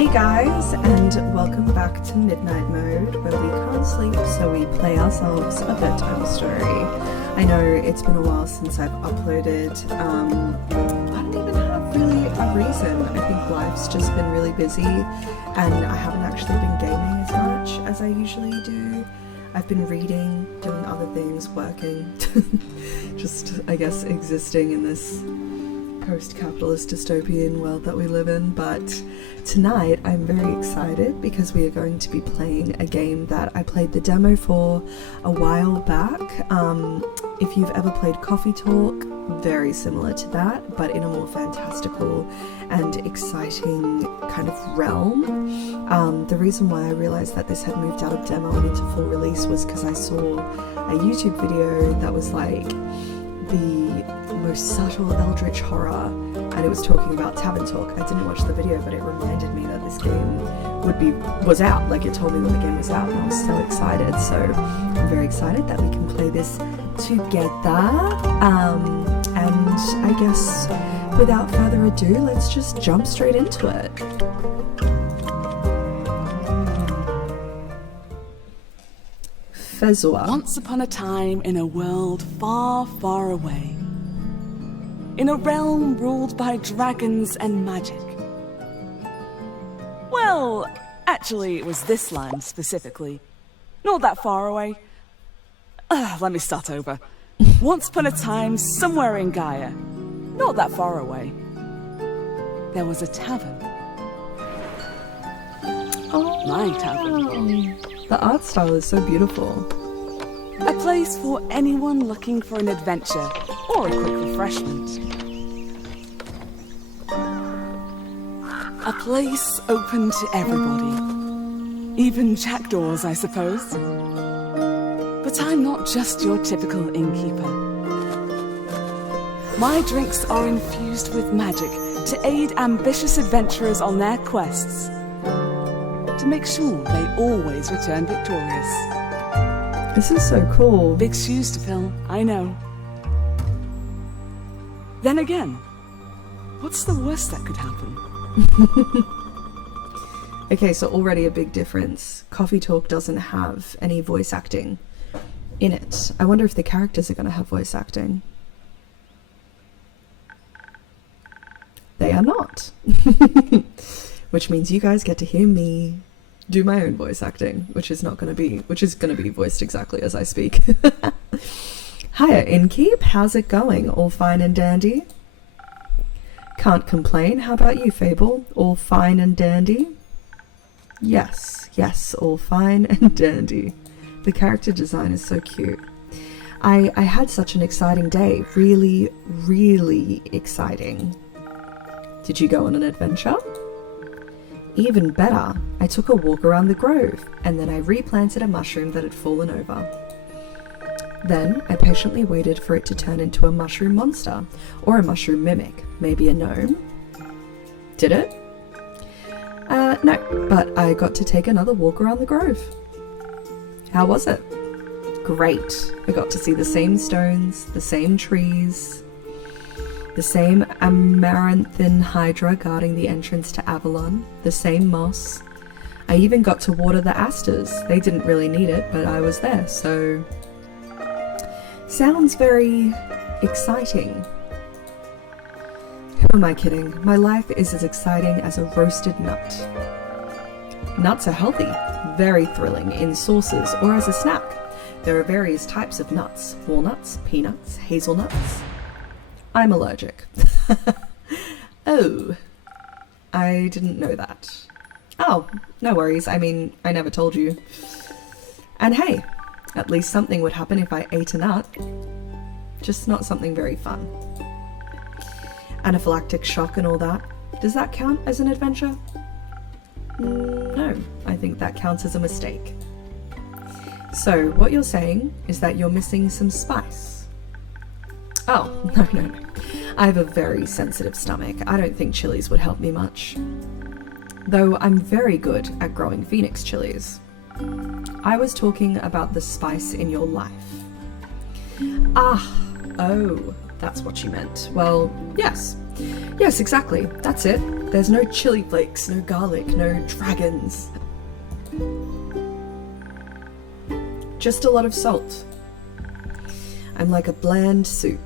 Hey guys, and welcome back to Midnight Mode, where we can't sleep, so we play ourselves a bedtime story. I know it's been a while since I've uploaded. I don't even have really a reason. I think life's just been really busy, and I haven't actually been gaming as much as I usually do. I've been reading, doing other things, working, just, I guess, existing in this post-capitalist dystopian world that we live in. But tonight I'm very excited because we are going to be playing a game that I played the demo for a while back. If you've ever played Coffee Talk, very similar to that, but in a more fantastical and exciting kind of realm. The reason why I realized that this had moved out of demo and into full release was because I saw a YouTube video that was like the most subtle eldritch horror, and it was talking about Tavern talk. I didn't watch the video, but it reminded me that this game was out. Like, it told me when the game was out, and I was so excited. So I'm very excited that we can play this together. And I guess without further ado, let's just jump straight into it. Fezua. Once upon a time, in a world far, far away, in a realm ruled by dragons and magic. Well, actually, it was this land specifically. Not that far away. Let me start over. Once upon a time, somewhere in Gaia, not that far away, there was a tavern. Oh, My tavern. The art style is so beautiful. A place for anyone looking for an adventure or a quick refreshment. A place open to everybody. Even jackdaws, I suppose. But I'm not just your typical innkeeper. My drinks are infused with magic to aid ambitious adventurers on their quests, to make sure they always return victorious. This is so cool. Big shoes to fill, I know. Then again, what's the worst that could happen? Okay, so already a big difference. Coffee Talk doesn't have any voice acting in it. I wonder if the characters are going to have voice acting. They are not. Which means you guys get to hear me do my own voice acting, which is going to be voiced exactly as I speak. Hiya, Innkeep. How's it going? All fine and dandy? Can't complain. How about you, Fable? All fine and dandy? Yes, all fine and dandy. The character design is so cute. I had such an exciting day. Really, really exciting. Did you go on an adventure? Even better, I took a walk around the grove, and then I replanted a mushroom that had fallen over. Then I patiently waited for it to turn into a mushroom monster, or a mushroom mimic, maybe a gnome. Did it? No, but I got to take another walk around the grove. How was it? Great. I got to see the same stones, the same trees, the same amaranthine hydra guarding the entrance to Avalon, the same moss. I even got to water the asters. They didn't really need it, but I was there, so... Sounds very exciting. Who am I kidding? My life is as exciting as a roasted nut. Nuts are healthy, very thrilling in sauces or as a snack. There are various types of nuts: walnuts, peanuts, hazelnuts. I'm allergic. Oh, I didn't know that. Oh, no worries. I mean, I never told you. And hey, at least something would happen if I ate a nut. Just not something very fun. Anaphylactic shock and all that. Does that count as an adventure? No, I think that counts as a mistake. So, what you're saying is that you're missing some spice. Oh, no. I have a very sensitive stomach. I don't think chilies would help me much. Though I'm very good at growing phoenix chilies. I was talking about the spice in your life. Oh, that's what you meant. Well, yes. Yes, exactly. That's it. There's no chili flakes, no garlic, no dragons. Just a lot of salt. I'm like a bland soup.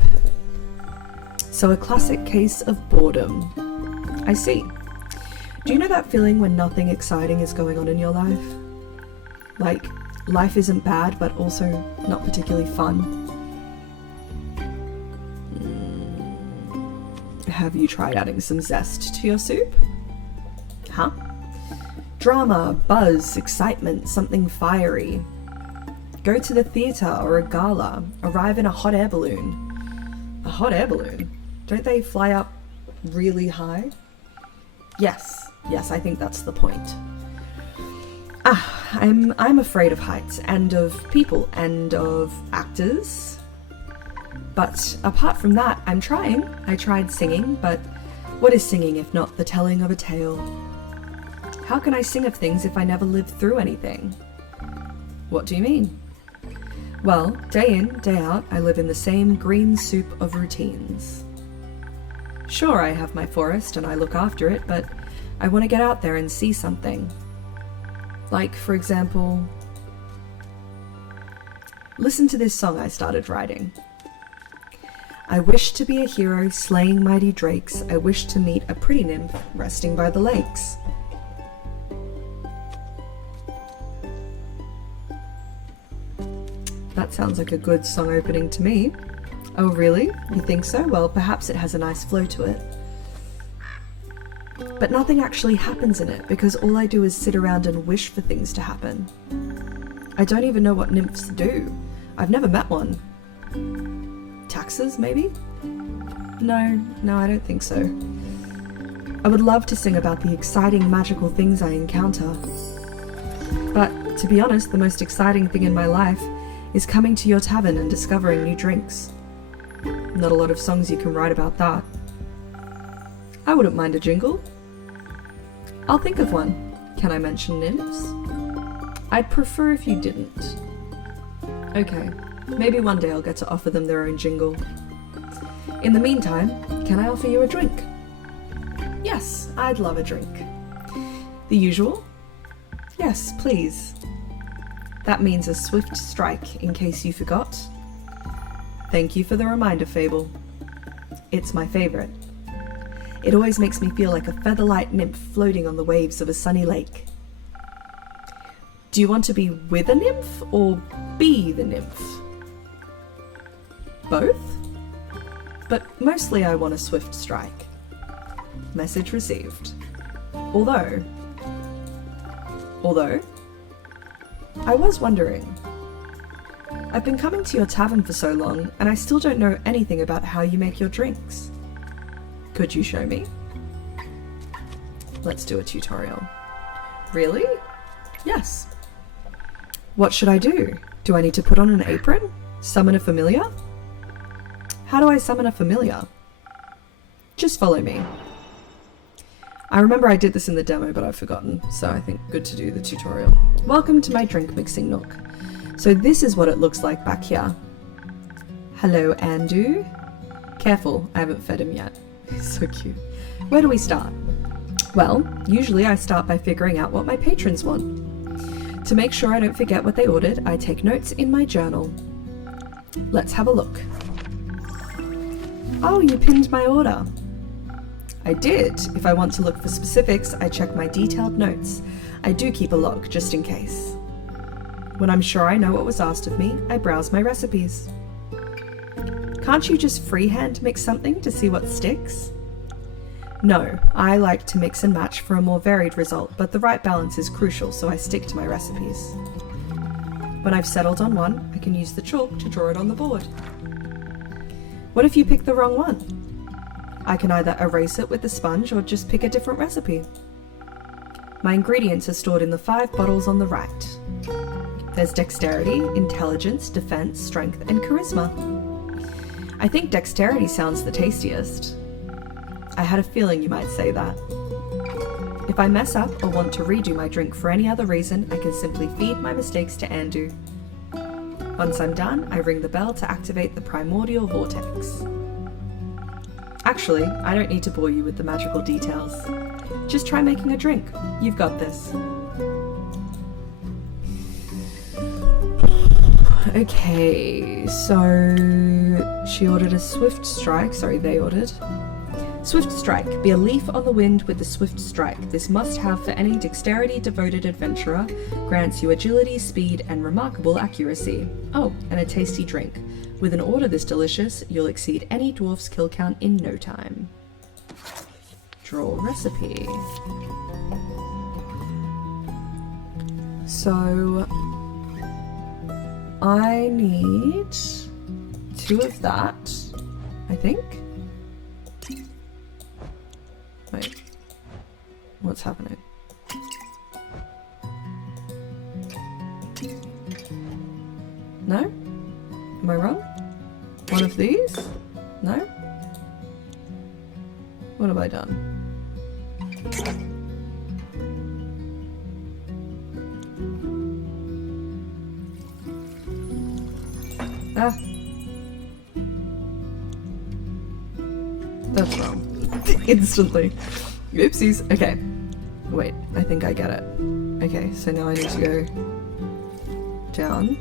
So a classic case of boredom. I see. Do you know that feeling when nothing exciting is going on in your life? Like, life isn't bad, but also not particularly fun. Have you tried adding some zest to your soup? Huh? Drama, buzz, excitement, something fiery. Go to the theatre or a gala. Arrive in a hot air balloon. A hot air balloon? Don't they fly up really high? Yes, I think that's the point. I'm afraid of heights, and of people, and of actors. But apart from that, I'm trying. I tried singing, but what is singing if not the telling of a tale? How can I sing of things if I never lived through anything? What do you mean? Well, day in, day out, I live in the same green soup of routines. Sure, I have my forest and I look after it, but I want to get out there and see something. Like, for example, listen to this song I started writing. I wish to be a hero slaying mighty drakes. I wish to meet a pretty nymph resting by the lakes. That sounds like a good song opening to me. Oh really? You think so? Well, perhaps it has a nice flow to it. But nothing actually happens in it, because all I do is sit around and wish for things to happen. I don't even know what nymphs do. I've never met one. Taxes, maybe? No, I don't think so. I would love to sing about the exciting magical things I encounter. But, to be honest, the most exciting thing in my life is coming to your tavern and discovering new drinks. Not a lot of songs you can write about that. I wouldn't mind a jingle. I'll think of one. Can I mention nymphs? I'd prefer if you didn't. Okay, maybe one day I'll get to offer them their own jingle. In the meantime, can I offer you a drink? Yes, I'd love a drink. The usual? Yes, please. That means a swift strike, in case you forgot. Thank you for the reminder, Fable. It's my favourite. It always makes me feel like a featherlight nymph floating on the waves of a sunny lake. Do you want to be with a nymph or be the nymph? Both? But mostly I want a swift strike. Message received. Although, I was wondering. I've been coming to your tavern for so long, and I still don't know anything about how you make your drinks. Could you show me? Let's do a tutorial. Really? Yes. What should I do? Do I need to put on an apron? Summon a familiar? How do I summon a familiar? Just follow me. I remember I did this in the demo, but I've forgotten, so I think good to do the tutorial. Welcome to my drink mixing nook. So this is what it looks like back here. Hello, Andu. Careful, I haven't fed him yet. He's so cute. Where do we start? Well, usually I start by figuring out what my patrons want. To make sure I don't forget what they ordered, I take notes in my journal. Let's have a look. Oh, you pinned my order. I did. If I want to look for specifics, I check my detailed notes. I do keep a log, just in case. When I'm sure I know what was asked of me, I browse my recipes. Can't you just freehand mix something to see what sticks? No, I like to mix and match for a more varied result, but the right balance is crucial, so I stick to my recipes. When I've settled on one, I can use the chalk to draw it on the board. What if you pick the wrong one? I can either erase it with the sponge or just pick a different recipe. My ingredients are stored in the 5 bottles on the right. There's dexterity, intelligence, defense, strength, and charisma. I think dexterity sounds the tastiest. I had a feeling you might say that. If I mess up or want to redo my drink for any other reason, I can simply feed my mistakes to Andu. Once I'm done, I ring the bell to activate the primordial vortex. Actually, I don't need to bore you with the magical details. Just try making a drink. You've got this. Okay, so she ordered a swift strike. Sorry, they ordered. Swift strike. Be a leaf on the wind with the swift strike. This must have for any dexterity-devoted adventurer. Grants you agility, speed, and remarkable accuracy. Oh, and a tasty drink. With an order this delicious, you'll exceed any dwarf's kill count in no time. Draw recipe. So I need 2 of that, I think. Wait, what's happening? No? Am I wrong? One of these? No? What have I done? Ah. That's wrong. Instantly. Oopsies. Okay. Wait, I think I get it. Okay, so now I need to go down.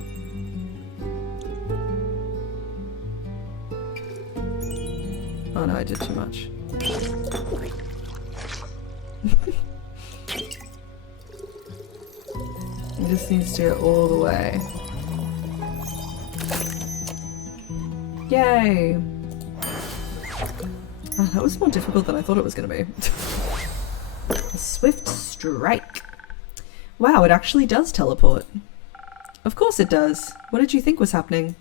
Oh no, I did too much. It just needs to go all the way. Yay! Oh, that was more difficult than I thought it was going to be. A swift strike. Wow, it actually does teleport. Of course it does. What did you think was happening?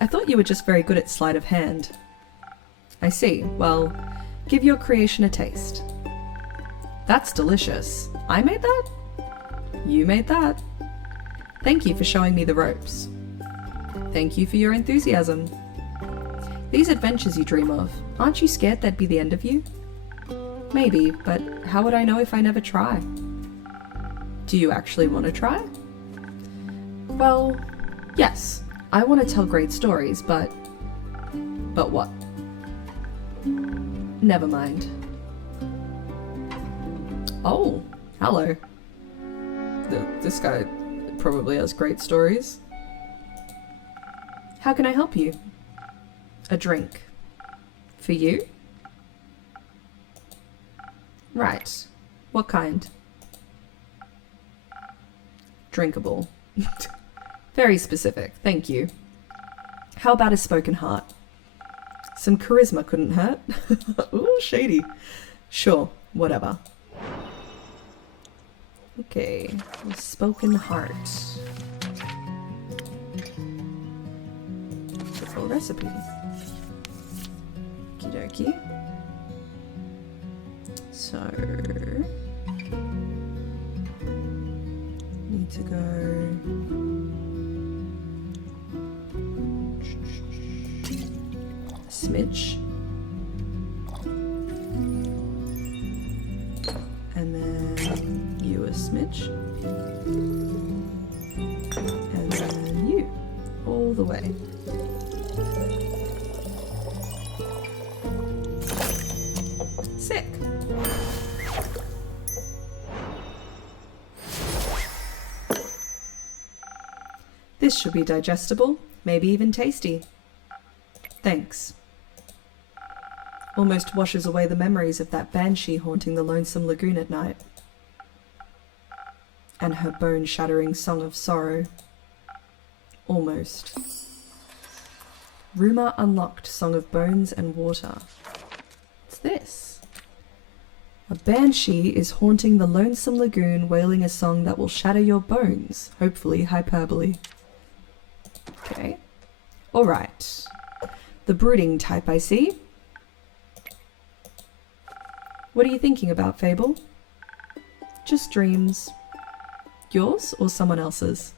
I thought you were just very good at sleight of hand. I see. Well, give your creation a taste. That's delicious. I made that? You made that? Thank you for showing me the ropes. Thank you for your enthusiasm. These adventures you dream of, aren't you scared they'd be the end of you? Maybe, but how would I know if I never try? Do you actually want to try? Well, yes. I want to tell great stories, but... But what? Never mind. Oh, hello. This guy probably has great stories. How can I help you? A drink. For you? Right. What kind? Drinkable. Very specific, thank you. How about a spoken heart? Some charisma couldn't hurt. Ooh, shady. Sure, whatever. Okay, a spoken heart. The full recipe. Okie dokie. So, need to go. Smidge. And then you a smidge. And then you. All the way. Sick. This should be digestible, maybe even tasty. Thanks. Almost washes away the memories of that banshee haunting the lonesome lagoon at night. And her bone-shattering song of sorrow. Almost. Rumor unlocked, song of bones and water. What's this? A banshee is haunting the lonesome lagoon, wailing a song that will shatter your bones. Hopefully hyperbole. Okay. Alright. The brooding type, I see. What are you thinking about, Fable? Just dreams. Yours or someone else's?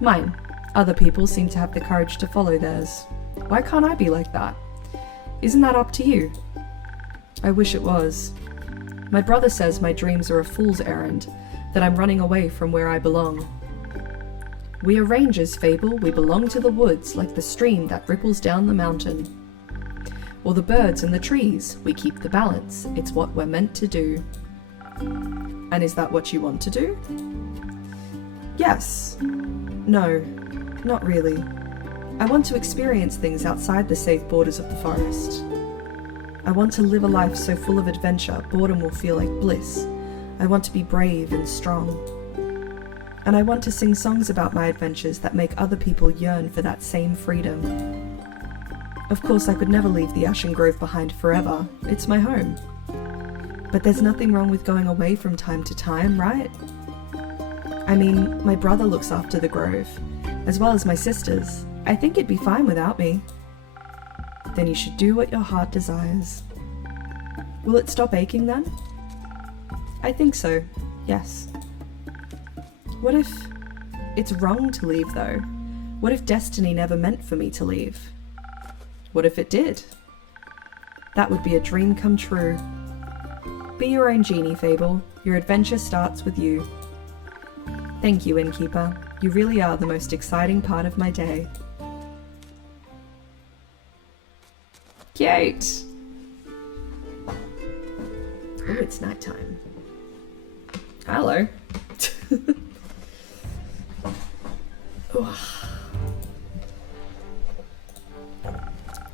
Mine. Other people seem to have the courage to follow theirs. Why can't I be like that? Isn't that up to you? I wish it was. My brother says my dreams are a fool's errand, that I'm running away from where I belong. We are rangers, Fable. We belong to the woods, like the stream that ripples down the mountain. Or the birds and the trees. We keep the balance. It's what we're meant to do. And is that what you want to do? Yes. No, not really. I want to experience things outside the safe borders of the forest. I want to live a life so full of adventure, boredom will feel like bliss. I want to be brave and strong. And I want to sing songs about my adventures that make other people yearn for that same freedom. Of course, I could never leave the Ashen Grove behind forever. It's my home. But there's nothing wrong with going away from time to time, right? I mean, my brother looks after the grove, as well as my sisters. I think it'd be fine without me. Then you should do what your heart desires. Will it stop aching then? I think so, yes. What if it's wrong to leave though? What if destiny never meant for me to leave? What if it did? That would be a dream come true. Be your own genie, Fable. Your adventure starts with you. Thank you, Innkeeper. You really are the most exciting part of my day. Cute! Oh, it's nighttime. Hello.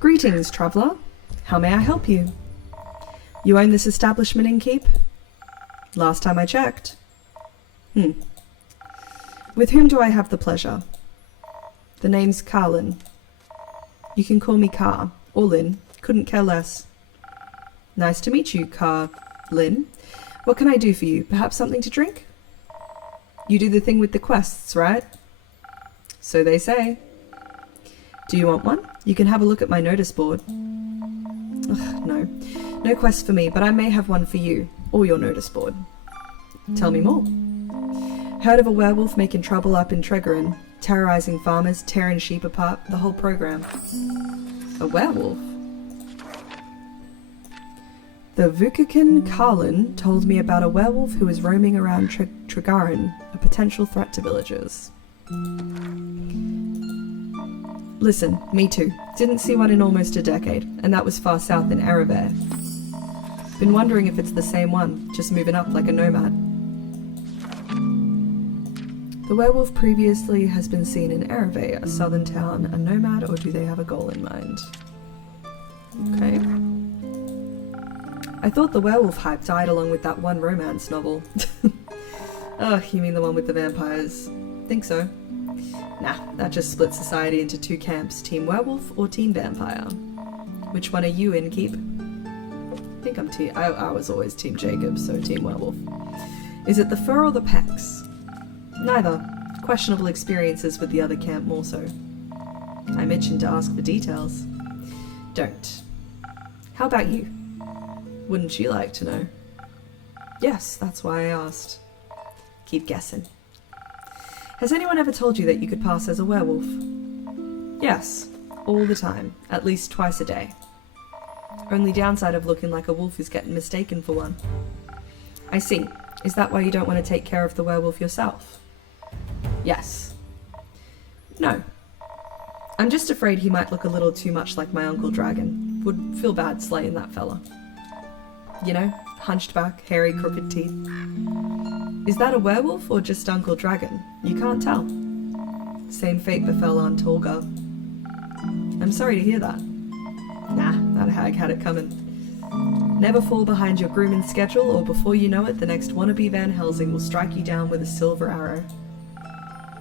Greetings, traveller. How may I help you? You own this establishment, Innkeep? Last time I checked. With whom do I have the pleasure? The name's Carlin. You can call me Car, or Lynn. Couldn't care less. Nice to meet you, Lynn. What can I do for you? Perhaps something to drink? You do the thing with the quests, right? So they say. Do you want one? You can have a look at my notice board. Ugh, no. No quest for me, but I may have one for you, or your notice board. Tell me more. Heard of a werewolf making trouble up in Tregorin, terrorizing farmers, tearing sheep apart, the whole program. A werewolf? The Vukakin Karlin told me about a werewolf who is roaming around Tregorin, a potential threat to villagers. Listen, me too. Didn't see one in almost a decade, and that was far south in Erever. Been wondering if it's the same one, just moving up like a nomad. The werewolf previously has been seen in Erever, a southern town, a nomad, or do they have a goal in mind? Okay. I thought the werewolf hype died along with that one romance novel. Oh, you mean the one with the vampires? Think so. Nah, that just split society into two camps, Team Werewolf or Team Vampire. Which one are you, Innkeep? I think I'm I was always Team Jacob, so Team Werewolf. Is it the fur or the pecs? Neither. Questionable experiences with the other camp more so. I'm itching to ask the details. Don't. How about you? Wouldn't you like to know? Yes, that's why I asked. Keep guessing. Has anyone ever told you that you could pass as a werewolf? Yes, all the time, at least twice a day. Only downside of looking like a wolf is getting mistaken for one. I see. Is that why you don't want to take care of the werewolf yourself? Yes. No. I'm just afraid he might look a little too much like my Uncle Dragon. Would feel bad slaying that fella. You know, hunched back, hairy, crooked teeth. Is that a werewolf or just Uncle Dragon? You can't tell. Same fate befell on Tolga. I'm sorry to hear that. Nah, that hag had it coming. Never fall behind your grooming schedule, or before you know it, the next wannabe Van Helsing will strike you down with a silver arrow.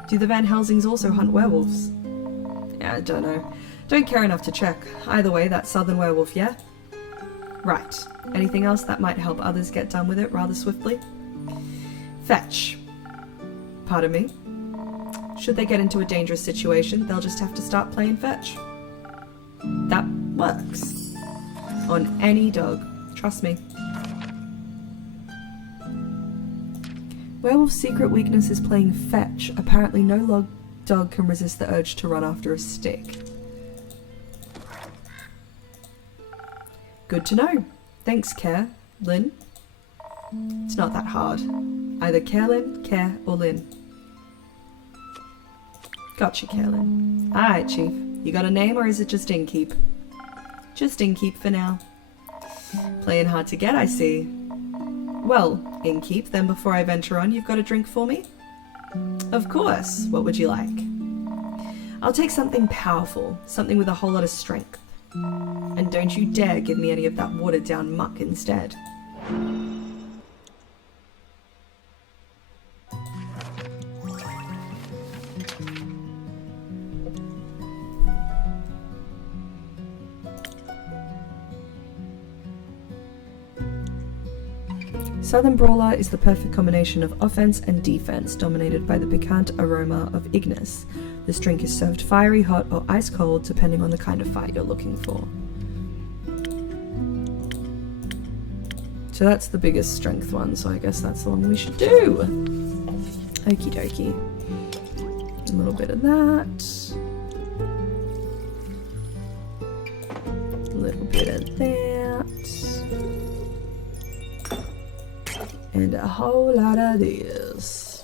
Do the Van Helsings also hunt werewolves? Yeah, I don't know. Don't care enough to check. Either way, that southern werewolf, yeah? Right. Anything else that might help others get done with it rather swiftly? Fetch. Pardon me? Should they get into a dangerous situation, they'll just have to start playing fetch. That works. On any dog. Trust me. Werewolf's secret weakness is playing fetch. Apparently no dog can resist the urge to run after a stick. Good to know. Thanks, Care. Lynn? It's not that hard. Either Carelyn, Care, or Lynn. Gotcha, Carelyn. Alright, Chief. You got a name or is it just Innkeep? Just innkeep for now. Playing hard to get, I see. Well, innkeep, then before I venture on, you've got a drink for me? Of course. What would you like? I'll take something powerful, something with a whole lot of strength. And don't you dare give me any of that watered down muck instead. Southern Brawler is the perfect combination of offense and defense, dominated by the piquant aroma of Ignis. This drink is served fiery hot or ice cold, depending on the kind of fight you're looking for. So that's the biggest strength one, so I guess that's the one we should do. Okie dokie. A little bit of that. A little bit of that. And a whole lot of this.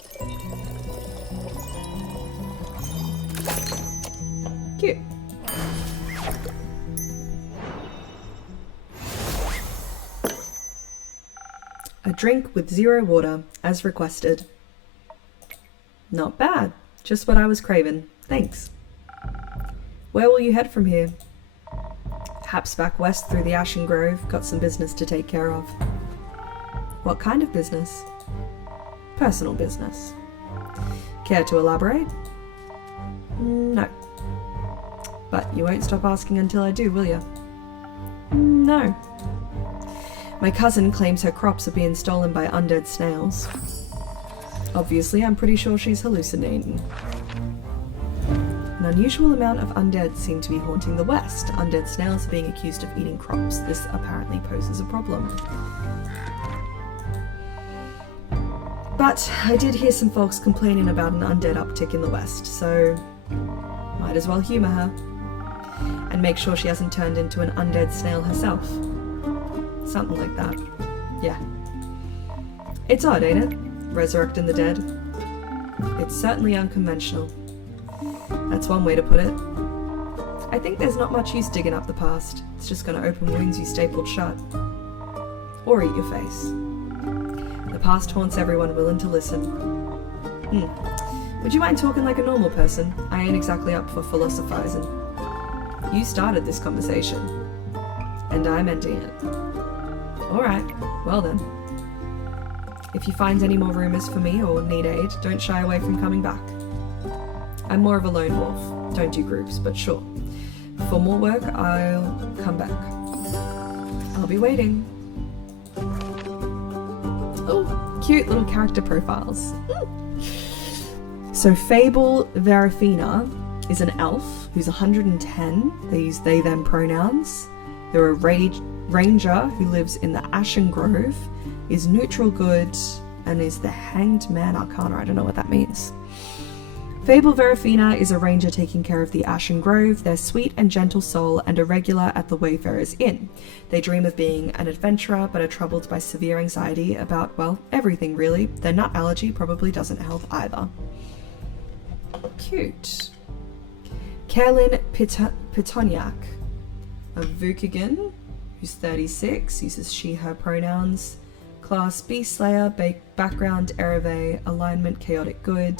Cute. A drink with 0 water, as requested. Not bad. Just what I was craving. Thanks. Where will you head from here? Perhaps back west through the Ashen Grove. Got some business to take care of. What kind of business? Personal business. Care to elaborate? No. But you won't stop asking until I do, will you? No. My cousin claims her crops are being stolen by undead snails. Obviously, I'm pretty sure she's hallucinating. An unusual amount of undead seem to be haunting the West. Undead snails are being accused of eating crops. This apparently poses a problem. But I did hear some folks complaining about an undead uptick in the West, so might as well humour her. And make sure she hasn't turned into an undead snail herself. Something like that. Yeah. It's odd, ain't it? Resurrecting the dead. It's certainly unconventional. That's one way to put it. I think there's not much use digging up the past. It's just gonna open wounds you stapled shut. Or eat your face. The past haunts everyone willing to listen. Would you mind talking like a normal person? I ain't exactly up for philosophizing. You started this conversation. And I'm ending it. Alright, well then. If you find any more rumours for me or need aid, don't shy away from coming back. I'm more of a lone wolf. Don't do groups, but sure. For more work, I'll come back. I'll be waiting. Oh, cute little character profiles. So Fable Verafina is an elf who's 110. They use they, them pronouns. They're a ranger who lives in the Ashen Grove, is neutral good, and is the Hanged Man Arcana. I don't know what that means. Fable Verafina is a ranger taking care of the Ashen Grove. They're sweet and gentle soul and a regular at the Wayfarer's Inn. They dream of being an adventurer, but are troubled by severe anxiety about, well, everything really. Their nut allergy probably doesn't help either. Cute. Kerlin Pitoniak of Vukigan, who's 36, uses she, her pronouns. Class Beast Slayer, background Ereve, alignment Chaotic Good,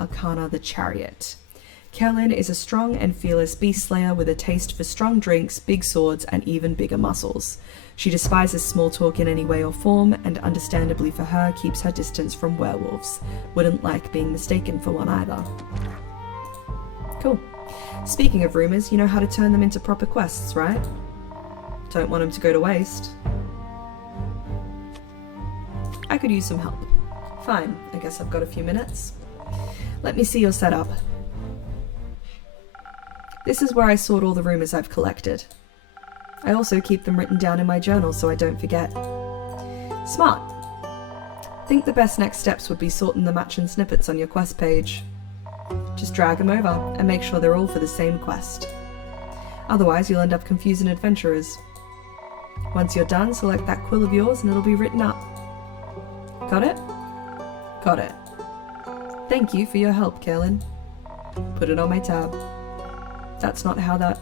Arcana the Chariot. Kerlin is a strong and fearless beast slayer with a taste for strong drinks, big swords, and even bigger muscles. She despises small talk in any way or form, and understandably for her, keeps her distance from werewolves. Wouldn't like being mistaken for one either. Cool. Speaking of rumours, you know how to turn them into proper quests, right? Don't want them to go to waste. I could use some help. Fine, I guess I've got a few minutes. Let me see your setup. This is where I sort all the rumours I've collected. I also keep them written down in my journal so I don't forget. Smart. Think the best next steps would be sorting the match and snippets on your quest page. Just drag them over and make sure they're all for the same quest. Otherwise you'll end up confusing adventurers. Once you're done, select that quill of yours and it'll be written up. Got it? Got it. Thank you for your help, Kerlin. Put it on my tab. That's not how that...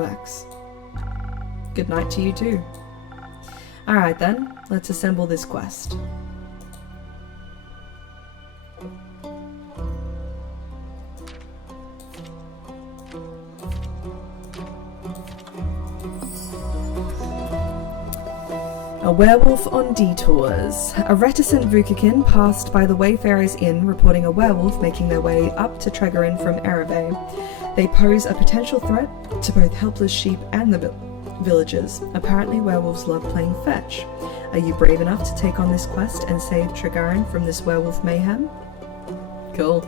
works. Good night to you too. Alright then, let's assemble this quest. A werewolf on detours. A reticent Vukakin passed by the Wayfarer's Inn reporting a werewolf making their way up to Tregorin from Erevé. They pose a potential threat to both helpless sheep and the villagers. Apparently werewolves love playing fetch. Are you brave enough to take on this quest and save Tregorin from this werewolf mayhem? Cool.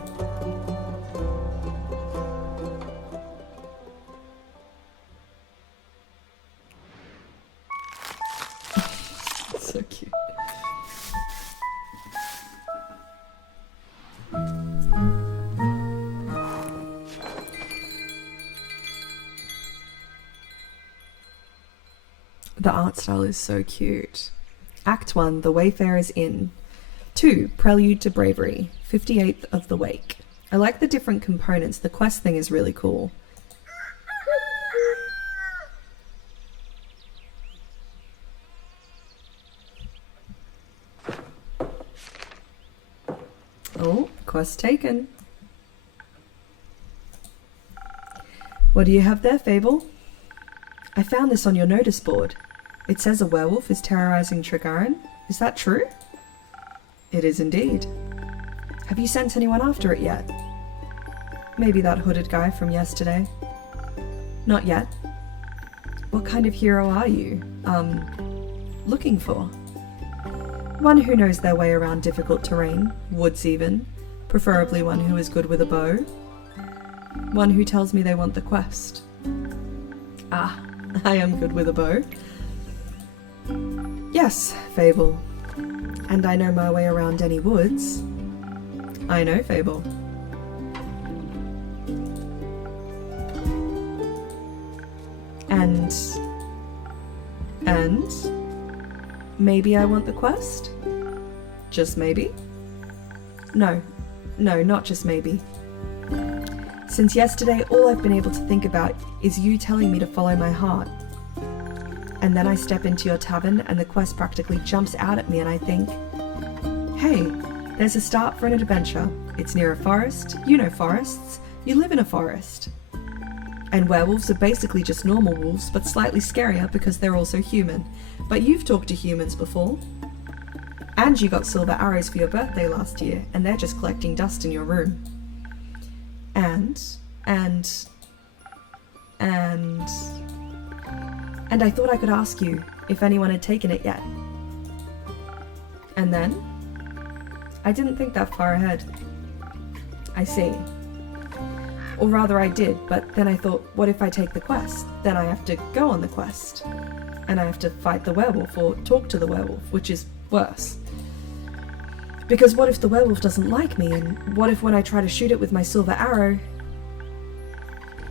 So cute. The art style is so cute. Act 1, The Wayfarer's Inn. 2, Prelude to Bravery, 58th of the Wake. I like the different components. The quest thing is really cool. Oh, quest taken. What do you have there, Fable? I found this on your notice board. It says a werewolf is terrorizing Tregorin. Is that true? It is indeed. Have you sent anyone after it yet? Maybe that hooded guy from yesterday. Not yet. What kind of hero are you, looking for? One who knows their way around difficult terrain, woods even, preferably one who is good with a bow. One who tells me they want the quest. Ah, I am good with a bow. Yes, Fable. And I know my way around any woods. I know, Fable. And maybe I want the quest? Just maybe? No, not just maybe. Since yesterday, all I've been able to think about is you telling me to follow my heart. And then I step into your tavern and the quest practically jumps out at me and I think, hey, there's a start for an adventure. It's near a forest. You know forests. You live in a forest. And werewolves are basically just normal wolves, but slightly scarier because they're also human. But you've talked to humans before. And you got silver arrows for your birthday last year, and they're just collecting dust in your room. And I thought I could ask you if anyone had taken it yet. And then? I didn't think that far ahead. I see. Or rather I did, but then I thought, what if I take the quest? Then I have to go on the quest. And I have to fight the werewolf or talk to the werewolf, which is worse. Because what if the werewolf doesn't like me, and what if when I try to shoot it with my silver arrow,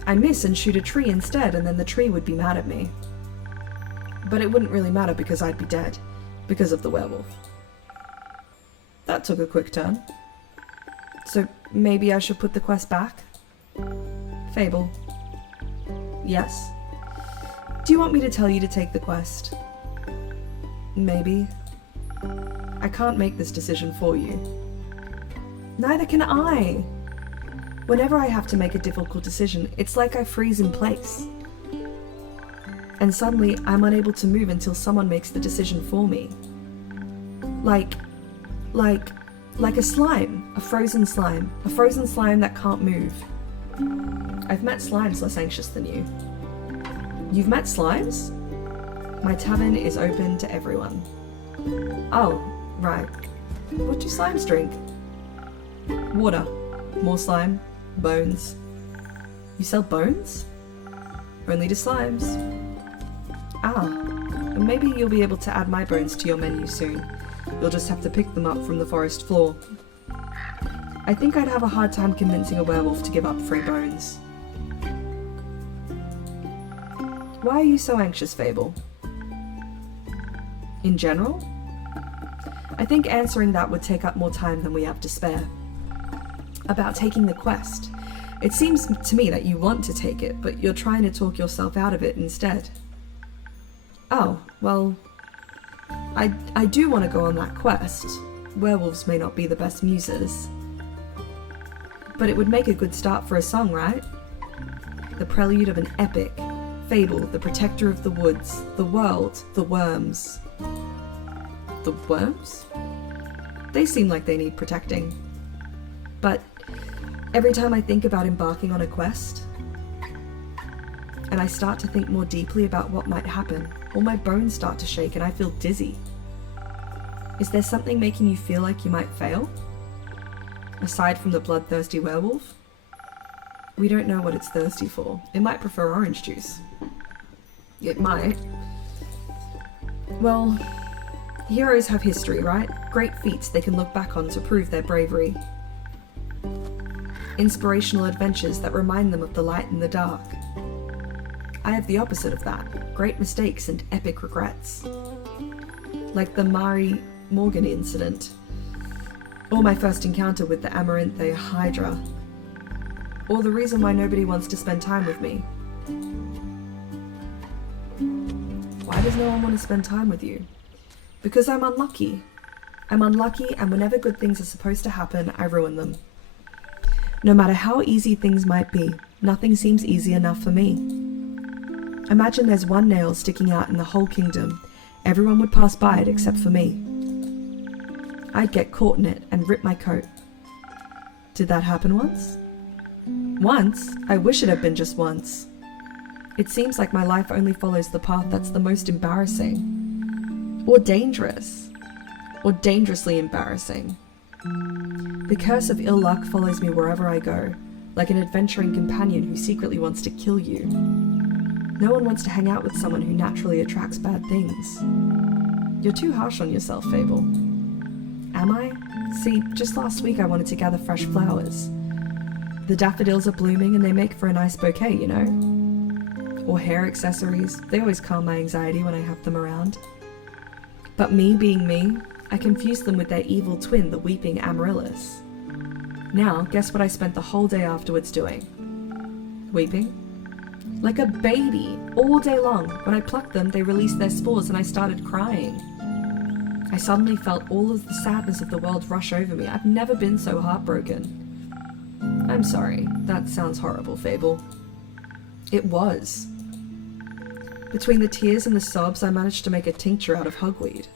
I miss and shoot a tree instead, and then the tree would be mad at me. But it wouldn't really matter because I'd be dead, because of the werewolf. That took a quick turn. So maybe I should put the quest back? Fable. Yes? Do you want me to tell you to take the quest? Maybe. I can't make this decision for you. Neither can I. Whenever I have to make a difficult decision, it's like I freeze in place. And suddenly, I'm unable to move until someone makes the decision for me. Like a slime. A frozen slime that can't move. I've met slimes less anxious than you. You've met slimes? My tavern is open to everyone. Oh, right. What do slimes drink? Water. More slime. Bones. You sell bones? Only to slimes. Ah, maybe you'll be able to add my bones to your menu soon. You'll just have to pick them up from the forest floor. I think I'd have a hard time convincing a werewolf to give up free bones. Why are you so anxious, Fable? In general? I think answering that would take up more time than we have to spare. About taking the quest. It seems to me that you want to take it, but you're trying to talk yourself out of it instead. Oh, well, I do want to go on that quest. Werewolves may not be the best muses. But it would make a good start for a song, right? The prelude of an epic. Fable, the protector of the woods, the world, the worms. The worms? They seem like they need protecting. But every time I think about embarking on a quest, and I start to think more deeply about what might happen, all my bones start to shake and I feel dizzy. Is there something making you feel like you might fail? Aside from the bloodthirsty werewolf? We don't know what it's thirsty for. It might prefer orange juice. It might. Well, heroes have history, right? Great feats they can look back on to prove their bravery. Inspirational adventures that remind them of the light and the dark. I have the opposite of that. Great mistakes and epic regrets. Like the Mari Morgan incident. Or my first encounter with the Amaranthe Hydra. Or the reason why nobody wants to spend time with me. Why does no one want to spend time with you? Because I'm unlucky. I'm unlucky, and whenever good things are supposed to happen, I ruin them. No matter how easy things might be, nothing seems easy enough for me. Imagine there's one nail sticking out in the whole kingdom. Everyone would pass by it except for me. I'd get caught in it and rip my coat. Did that happen once? Once? I wish it had been just once. It seems like my life only follows the path that's the most embarrassing. Or dangerous. Or dangerously embarrassing. The curse of ill luck follows me wherever I go, like an adventuring companion who secretly wants to kill you. No one wants to hang out with someone who naturally attracts bad things. You're too harsh on yourself, Fable. Am I? See, just last week I wanted to gather fresh flowers. The daffodils are blooming and they make for a nice bouquet, you know? Or hair accessories, they always calm my anxiety when I have them around. But me being me, I confused them with their evil twin, the weeping Amaryllis. Now, guess what I spent the whole day afterwards doing? Weeping? Like a baby, all day long. When I plucked them, they released their spores and I started crying. I suddenly felt all of the sadness of the world rush over me. I've never been so heartbroken. I'm sorry, that sounds horrible, Fable. It was. Between the tears and the sobs, I managed to make a tincture out of hogweed.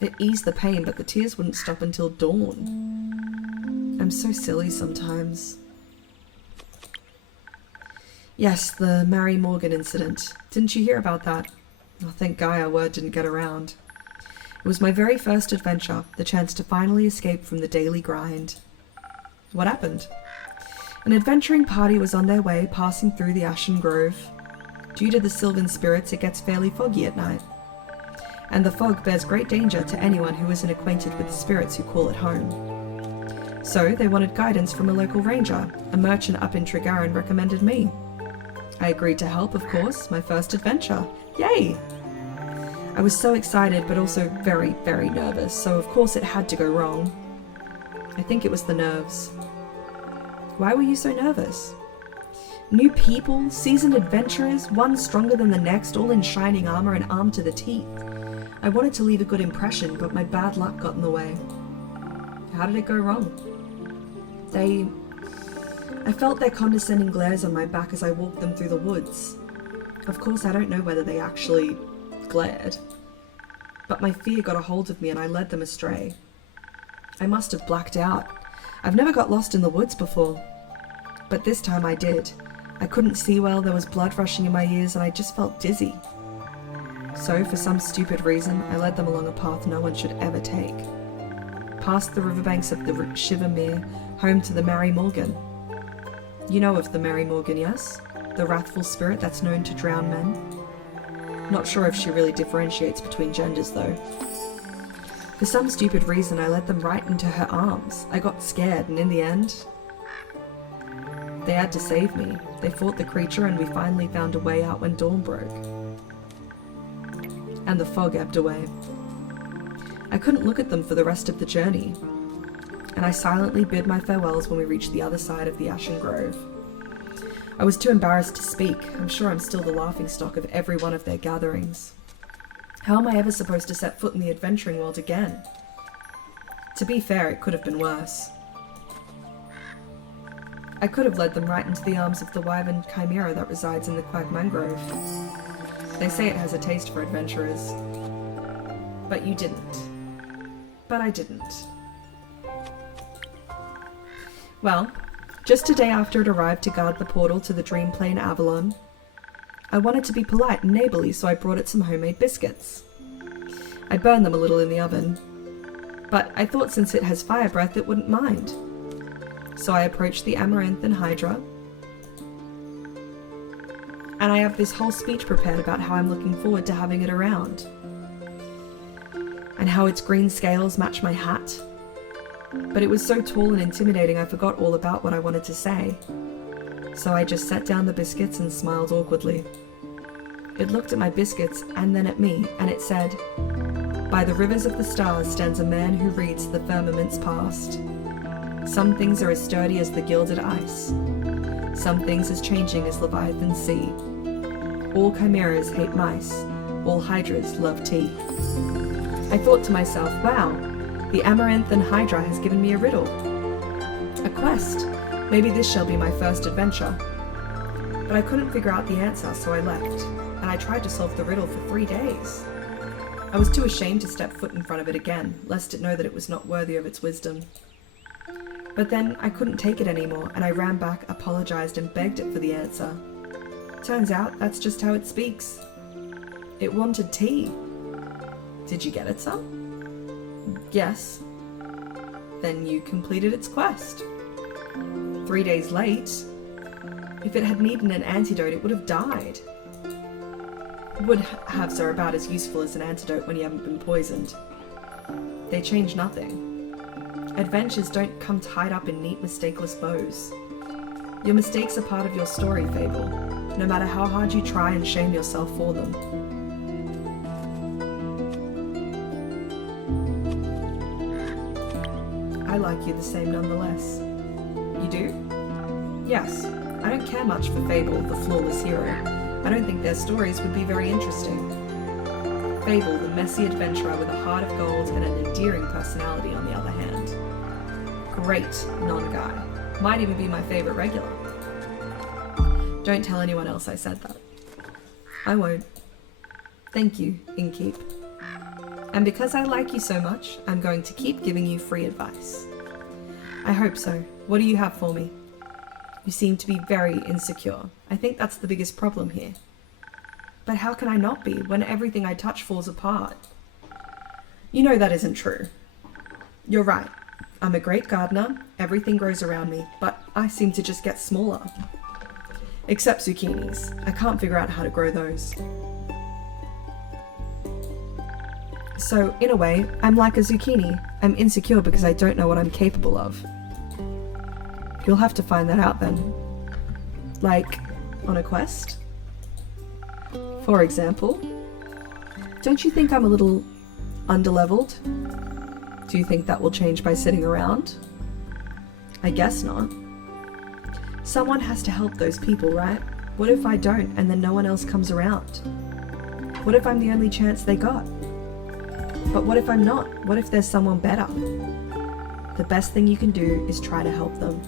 It eased the pain, but the tears wouldn't stop until dawn. I'm so silly sometimes. Yes, the Mary Morgan incident. Didn't you hear about that? Oh, thank Gaia word didn't get around. It was my very first adventure, the chance to finally escape from the daily grind. What happened? An adventuring party was on their way, passing through the Ashen Grove. Due to the Sylvan spirits, it gets fairly foggy at night. And the fog bears great danger to anyone who isn't acquainted with the spirits who call it home. So they wanted guidance from a local ranger. A merchant up in Tregaron recommended me. I agreed to help, of course, my first adventure. Yay! I was so excited, but also very, very nervous, so of course it had to go wrong. I think it was the nerves. Why were you so nervous? New people, seasoned adventurers, one stronger than the next, all in shining armor and armed to the teeth. I wanted to leave a good impression, but my bad luck got in the way. How did it go wrong? I felt their condescending glares on my back as I walked them through the woods. Of course, I don't know whether they actually glared. But my fear got a hold of me and I led them astray. I must have blacked out. I've never got lost in the woods before. But this time I did. I couldn't see well, there was blood rushing in my ears, and I just felt dizzy. So, for some stupid reason, I led them along a path no one should ever take. Past the riverbanks of the Shiver Mere, home to the Mary Morgan. You know of the Mary Morgan, yes? The wrathful spirit that's known to drown men? Not sure if she really differentiates between genders, though. For some stupid reason, I led them right into her arms. I got scared, and in the end, they had to save me. They fought the creature, and we finally found a way out when dawn broke. And the fog ebbed away. I couldn't look at them for the rest of the journey. and I silently bid my farewells when we reached the other side of the Ashen Grove. I was too embarrassed to speak. I'm sure I'm still the laughingstock of every one of their gatherings. How am I ever supposed to set foot in the adventuring world again? To be fair, it could have been worse. I could have led them right into the arms of the wyvern chimera that resides in the Quag Mangrove. They say it has a taste for adventurers. But you didn't. But I didn't. Well, just a day after it arrived to guard the portal to the Dream Plane Avalon, I wanted to be polite and neighbourly, so I brought it some homemade biscuits. I burned them a little in the oven, but I thought since it has fire breath it wouldn't mind. So I approached the Amaranthan Hydra, and I have this whole speech prepared about how I'm looking forward to having it around, and how its green scales match my hat. But it was so tall and intimidating I forgot all about what I wanted to say. So I just set down the biscuits and smiled awkwardly. It looked at my biscuits and then at me, and it said, "By the rivers of the stars stands a man who reads the firmament's past. Some things are as sturdy as the gilded ice. Some things as changing as Leviathan's sea. All chimeras hate mice. All hydras love tea." I thought to myself, wow, the Amaranthan Hydra has given me a riddle. A quest. Maybe this shall be my first adventure. But I couldn't figure out the answer, so I left, and I tried to solve the riddle for 3 days. I was too ashamed to step foot in front of it again, lest it know that it was not worthy of its wisdom. But then I couldn't take it anymore, and I ran back, apologized, and begged it for the answer. Turns out that's just how it speaks. It wanted tea. Did you get it some? Yes. Then you completed its quest. 3 days late, if it had needed an antidote, it would have died. Would-haves are about as useful as an antidote when you haven't been poisoned. They change nothing. Adventures don't come tied up in neat, mistakeless bows. Your mistakes are part of your story, Fable, no matter how hard you try and shame yourself for them. I like you the same nonetheless. You do? Yes. I don't care much for Fable, the flawless hero. I don't think their stories would be very interesting. Fable, the messy adventurer with a heart of gold and an endearing personality, on the other hand. Great non-guy. Might even be my favourite regular. Don't tell anyone else I said that. I won't. Thank you, Innkeep. And because I like you so much, I'm going to keep giving you free advice. I hope so. What do you have for me? You seem to be very insecure. I think that's the biggest problem here. But how can I not be when everything I touch falls apart? You know that isn't true. You're right. I'm a great gardener, everything grows around me, but I seem to just get smaller. Except zucchinis. I can't figure out how to grow those. So, in a way, I'm like a zucchini. I'm insecure because I don't know what I'm capable of. You'll have to find that out then. Like, on a quest? For example, don't you think I'm a little underleveled? Do you think that will change by sitting around? I guess not. Someone has to help those people, right? What if I don't and then no one else comes around? What if I'm the only chance they got? But what if I'm not? What if there's someone better? The best thing you can do is try to help them.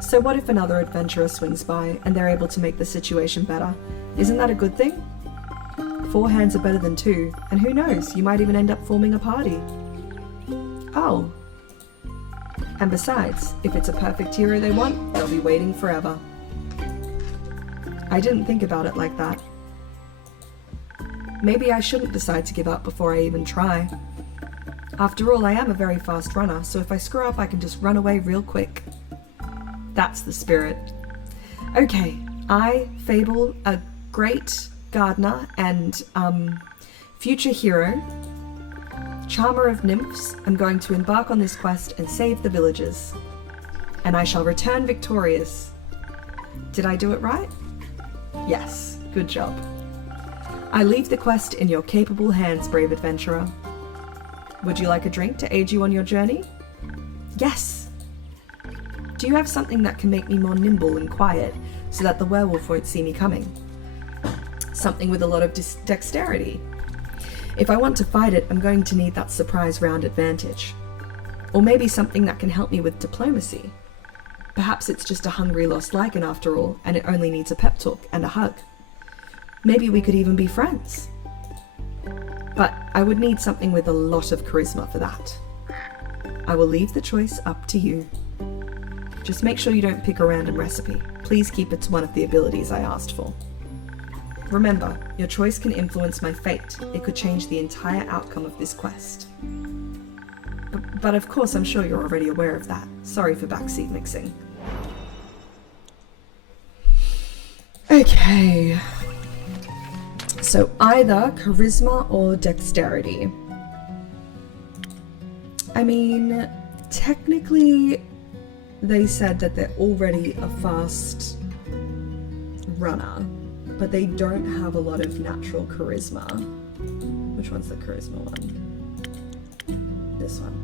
So what if another adventurer swings by and they're able to make the situation better? Isn't that a good thing? 4 hands are better than 2, and who knows, you might even end up forming a party. Oh. And besides, if it's a perfect hero they want, they'll be waiting forever. I didn't think about it like that. Maybe I shouldn't decide to give up before I even try. After all, I am a very fast runner, so if I screw up I can just run away real quick. That's the spirit. Okay, I, Fable, a great gardener and, future hero, charmer of nymphs, am going to embark on this quest and save the villagers. And I shall return victorious. Did I do it right? Yes, good job. I leave the quest in your capable hands, brave adventurer. Would you like a drink to aid you on your journey? Yes. Do you have something that can make me more nimble and quiet so that the werewolf won't see me coming? Something with a lot of dexterity. If I want to fight it, I'm going to need that surprise round advantage. Or maybe something that can help me with diplomacy. Perhaps it's just a hungry lost lycan after all, and it only needs a pep talk and a hug. Maybe we could even be friends. But I would need something with a lot of charisma for that. I will leave the choice up to you. Just make sure you don't pick a random recipe. Please keep it to one of the abilities I asked for. Remember, your choice can influence my fate. It could change the entire outcome of this quest. But of course, I'm sure you're already aware of that. Sorry for backseat mixing. Okay. So either charisma or dexterity. I mean, technically, they said that they're already a fast runner, but they don't have a lot of natural charisma. Which one's the charisma one? This one.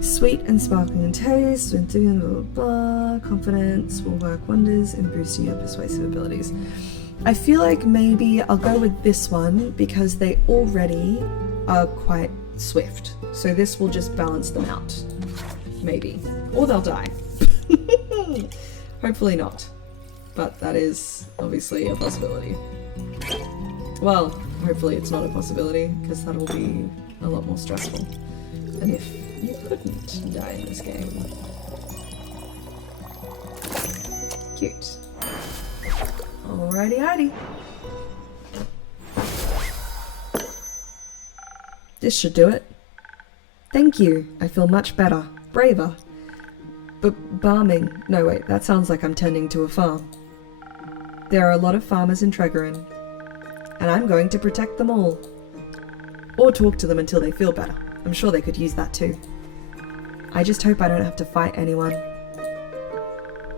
Sweet and sparkling taste, blah, blah, blah. Confidence will work wonders in boosting your persuasive abilities. I feel like maybe I'll go with this one because they already are quite swift. So this will just balance them out. Maybe. Or they'll die. Hopefully not. But that is obviously a possibility. Well, hopefully it's not a possibility, because that'll be a lot more stressful than if you couldn't die in this game. Cute. Alrighty. This should do it. Thank you. I feel much better. Braver. Barming. No, wait, that sounds like I'm tending to a farm. There are a lot of farmers in Tregorin, and I'm going to protect them all. Or talk to them until they feel better. I'm sure they could use that too. I just hope I don't have to fight anyone.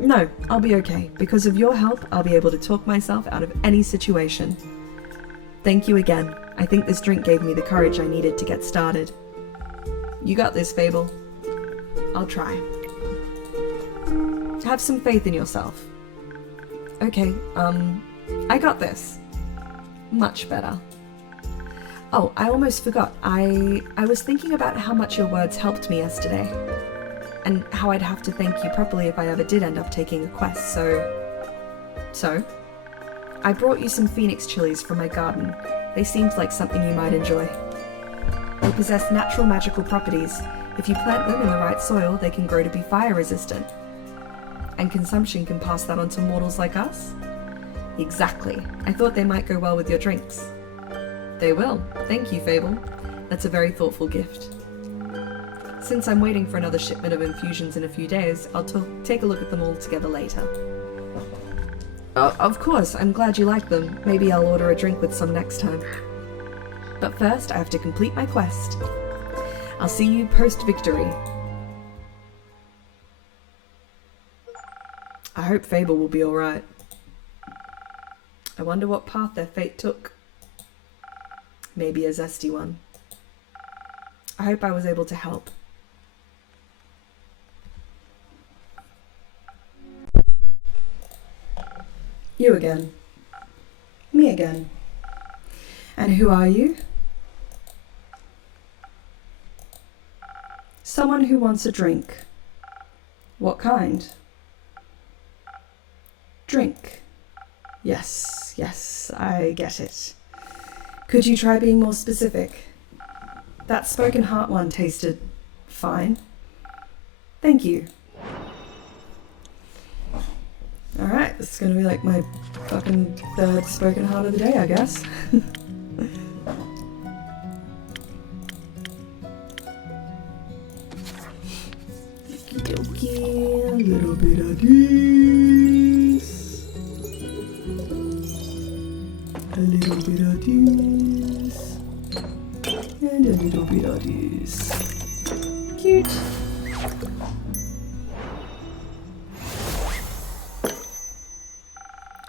No, I'll be okay. Because of your help, I'll be able to talk myself out of any situation. Thank you again. I think this drink gave me the courage I needed to get started. You got this, Fable. I'll try. Have some faith in yourself. Okay, I got this. Much better. Oh, I almost forgot. I was thinking about how much your words helped me yesterday. And how I'd have to thank you properly if I ever did end up taking a quest, So? I brought you some phoenix chilies from my garden. They seemed like something you might enjoy. They possess natural magical properties. If you plant them in the right soil, they can grow to be fire resistant. And consumption can pass that on to mortals like us? Exactly. I thought they might go well with your drinks. They will. Thank you, Fable. That's a very thoughtful gift. Since I'm waiting for another shipment of infusions in a few days, I'll take a look at them all together later. Of course, I'm glad you like them. Maybe I'll order a drink with some next time. But first, I have to complete my quest. I'll see you post-victory. I hope Fable will be alright. I wonder what path their fate took. Maybe a zesty one. I hope I was able to help. You again. Me again. And who are you? Someone who wants a drink. What kind? Drink. Yes, I get it. Could you try being more specific? That spoken heart one tasted fine. Thank you. Alright, this is gonna be like my fucking third spoken heart of the day, I guess. Okey-dokey, a little bit of this. A little bit of this. And a little bit of this. Cute.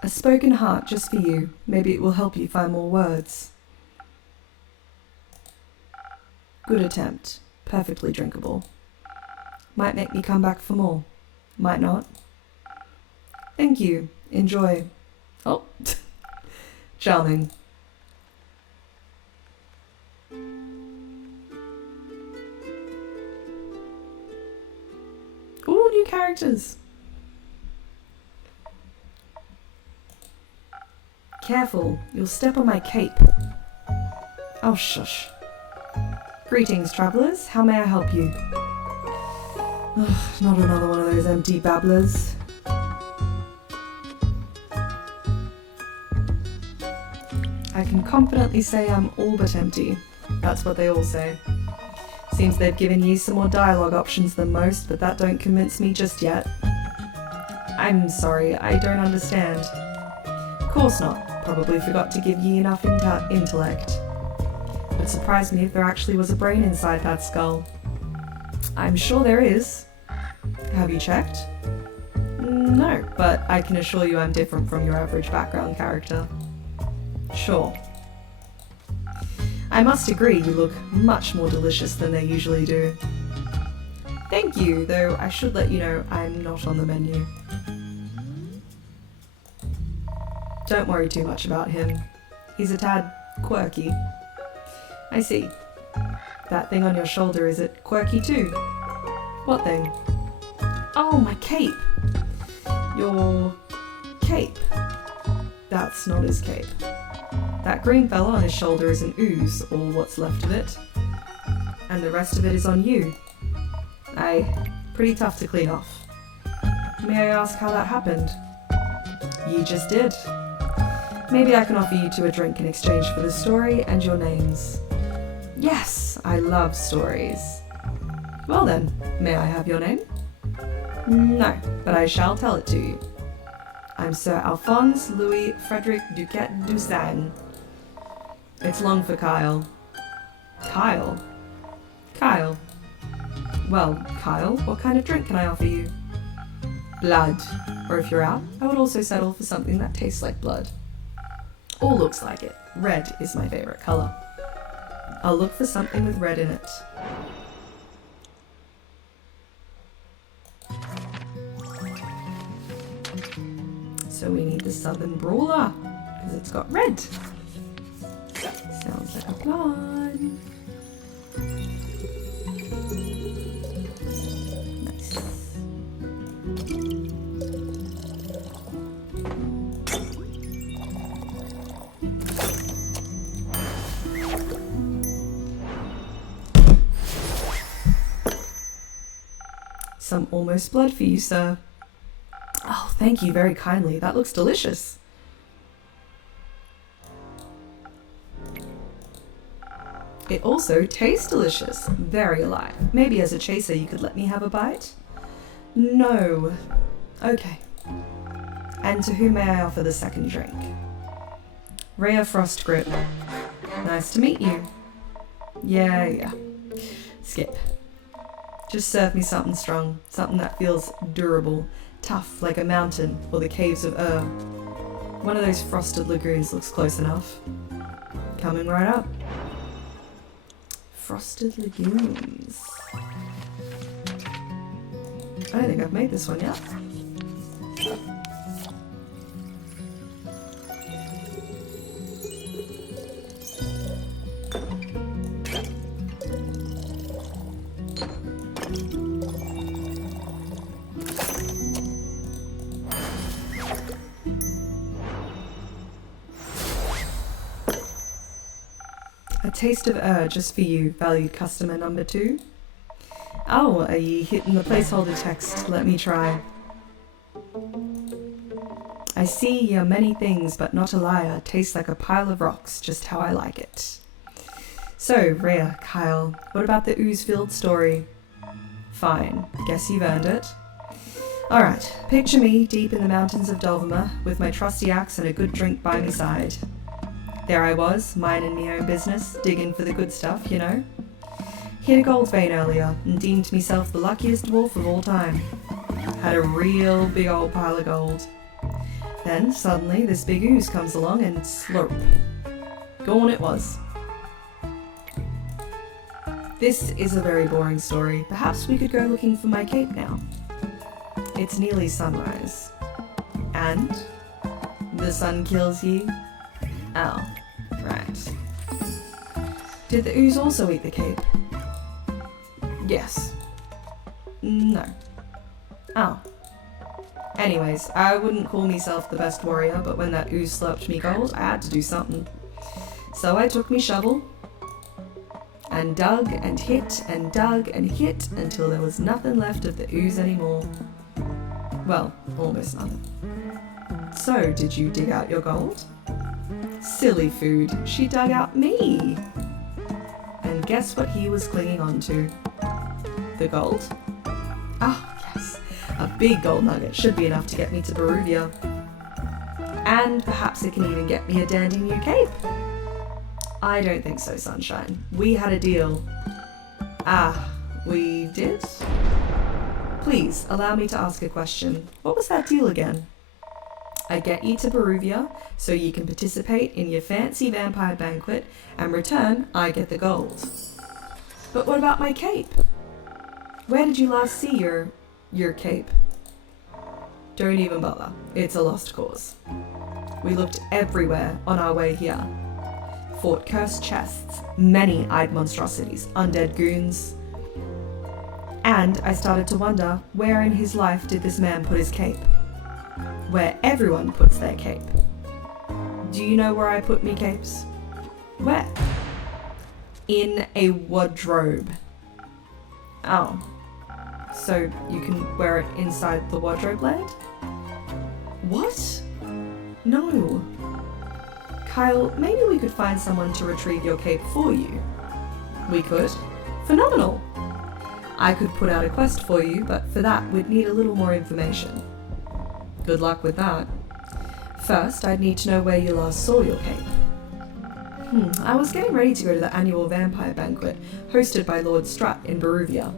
A spoken heart just for you. Maybe it will help you find more words. Good attempt. Perfectly drinkable. Might make me come back for more. Might not. Thank you. Enjoy. Oh. Charming. Ooh, new characters. Careful, you'll step on my cape. Oh, shush. Greetings, travellers. How may I help you? Ugh, not another one of those empty babblers. I can confidently say I'm all but empty. That's what they all say. Seems they've given you some more dialogue options than most, but that don't convince me just yet. I'm sorry, I don't understand. Of course not. Probably forgot to give ye enough intellect. Would surprise me if there actually was a brain inside that skull. I'm sure there is. Have you checked? No, but I can assure you I'm different from your average background character. Sure. I must agree you look much more delicious than they usually do. Thank you, though I should let you know I'm not on the menu. Don't worry too much about him. He's a tad quirky. I see. That thing on your shoulder, is it quirky too? What thing? Oh, my cape! Your cape. That's not his cape. That green fella on his shoulder is an ooze, or what's left of it. And the rest of it is on you. Aye, pretty tough to clean off. May I ask how that happened? You just did. Maybe I can offer you two a drink in exchange for the story and your names. Yes, I love stories. Well then, may I have your name? No, but I shall tell it to you. I'm Sir Alphonse Louis Frederic Duquette Dusan. It's long for Kyle. Kyle? Kyle. Well, Kyle, what kind of drink can I offer you? Blood. Or if you're out, I would also settle for something that tastes like blood. Or looks like it. Red is my favourite colour. I'll look for something with red in it. So we need the Southern Brawler, because it's got red. Sounds like a plan. Nice. Some almost blood for you, sir. Oh, thank you very kindly. That looks delicious. It also tastes delicious. Very alive. Maybe as a chaser you could let me have a bite? No. Okay. And to whom may I offer the second drink? Rhea Frostgrip. Nice to meet you. Yeah. Skip. Just serve me something strong. Something that feels durable. Tough like a mountain or the caves of Ur. One of those frosted lagoons looks close enough. Coming right up. Frosted lagoons. I don't think I've made this one yet. A taste of Ur just for you, valued customer number 2. Oh, are you hitting the placeholder text? Let me try. I see you're many things, but not a liar. Tastes like a pile of rocks, just how I like it. So, Rhea, Kyle, what about the ooze-filled story? Fine, guess you've earned it. Alright, picture me deep in the mountains of Dulvermer, with my trusty axe and a good drink by my side. There I was, minding my own business, digging for the good stuff, you know. Hit a gold vein earlier, and deemed myself the luckiest dwarf of all time. Had a real big old pile of gold. Then, suddenly, this big ooze comes along and slurp. Gone it was. This is a very boring story. Perhaps we could go looking for my cape now. It's nearly sunrise. And? The sun kills you? Oh, right. Did the ooze also eat the cape? Yes. No. Oh. Anyways, I wouldn't call myself the best warrior, but when that ooze slurped me gold, I had to do something. So I took me shovel and dug and hit and dug and hit until there was nothing left of the ooze anymore. Well, almost nothing. So, did you dig out your gold? Silly food, she dug out me. And guess what he was clinging on to? The gold? Ah, yes. A big gold nugget should be enough to get me to Baruvia. And perhaps it can even get me a dandy new cape. I don't think so, Sunshine. We had a deal. Ah, we did? Please, allow me to ask a question. What was that deal again? I get you to Baruvia so you can participate in your fancy vampire banquet, and return, I get the gold. But what about my cape? Where did you last see your cape? Don't even bother. It's a lost cause. We looked everywhere on our way here. Fought cursed chests, many-eyed monstrosities, undead goons. And I started to wonder, where in his life did this man put his cape? Where everyone puts their cape. Do you know where I put me capes? Where? In a wardrobe. Oh. So you can wear it inside the wardrobe lid? What? No. Kyle, maybe we could find someone to retrieve your cape for you. We could? Phenomenal. I could put out a quest for you, but for that we'd need a little more information. Good luck with that. First, I'd need to know where you last saw your cape. I was getting ready to go to the annual vampire banquet hosted by Lord Strutt in Baruvia.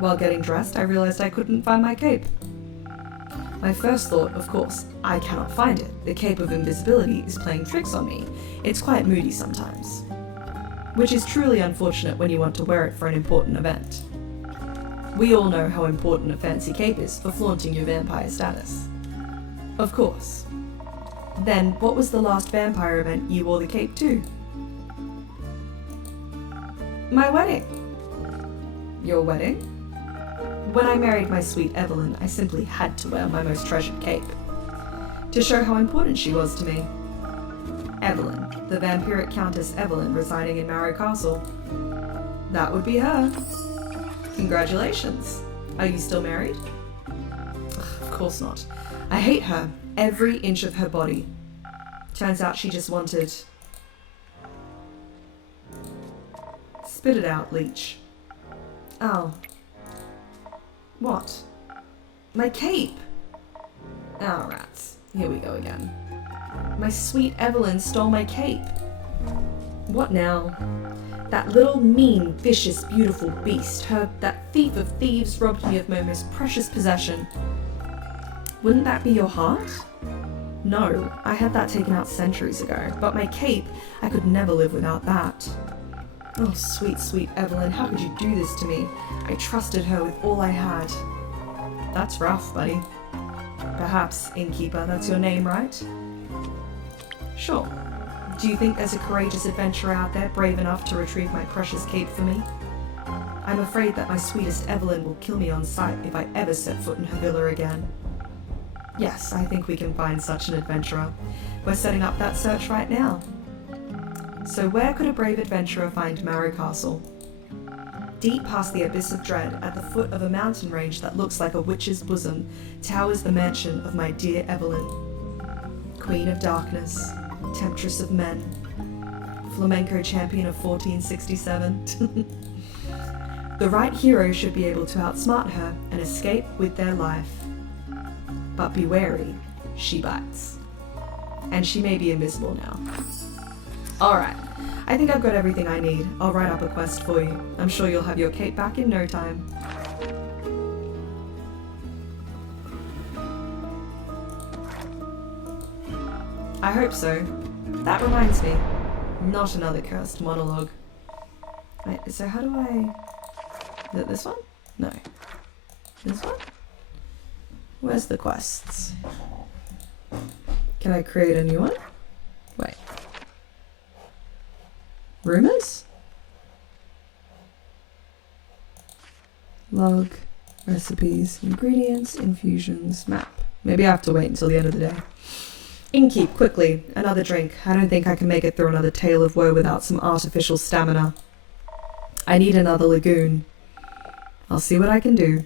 While getting dressed, I realized I couldn't find my cape. My first thought, of course, I cannot find it. The cape of invisibility is playing tricks on me. It's quite moody sometimes. Which is truly unfortunate when you want to wear it for an important event. We all know how important a fancy cape is for flaunting your vampire status. Of course. Then, what was the last vampire event you wore the cape to? My wedding. Your wedding? When I married my sweet Evelyn, I simply had to wear my most treasured cape. To show how important she was to me. Evelyn, the vampiric Countess Evelyn residing in Marrow Castle. That would be her. Congratulations. Are you still married? Of course not. I hate her. Every inch of her body. Turns out she just wanted... Spit it out, leech. Oh. What? My cape! Oh, rats. Here we go again. My sweet Evelyn stole my cape. What now? That little mean, vicious, beautiful beast, that thief of thieves robbed me of my most precious possession. Wouldn't that be your heart? No, I had that taken out centuries ago, but my cape, I could never live without that. Oh, sweet, sweet Evelyn, how could you do this to me? I trusted her with all I had. That's rough, buddy. Perhaps, innkeeper, that's your name, right? Sure. Do you think there's a courageous adventurer out there brave enough to retrieve my precious cape for me? I'm afraid that my sweetest Evelyn will kill me on sight if I ever set foot in her villa again. Yes, I think we can find such an adventurer. We're setting up that search right now. So where could a brave adventurer find Marrow Castle? Deep past the abyss of dread, at the foot of a mountain range that looks like a witch's bosom, towers the mansion of my dear Evelyn. Queen of darkness, temptress of men, flamenco champion of 1467. The right hero should be able to outsmart her and escape with their life. But be wary, she bites. And she may be invisible now. Alright, I think I've got everything I need. I'll write up a quest for you. I'm sure you'll have your cape back in no time. I hope so. That reminds me, not another cursed monologue. Wait, so how do I... Is it this one? No. This one? Where's the quests? Can I create a new one? Wait. Rumors? Log, recipes, ingredients, infusions, map. Maybe I have to wait until the end of the day. Innkeep, quickly. Another drink. I don't think I can make it through another tale of woe without some artificial stamina. I need another lagoon. I'll see what I can do.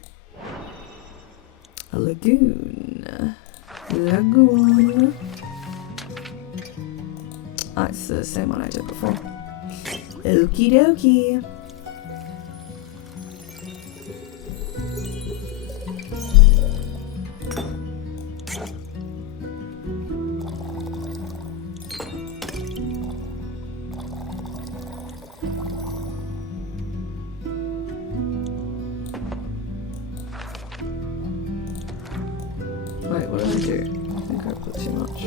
A lagoon. Lagoon. Ah, it's the same one I did before. Okie dokie. Wait, what did I do? I think I put too much.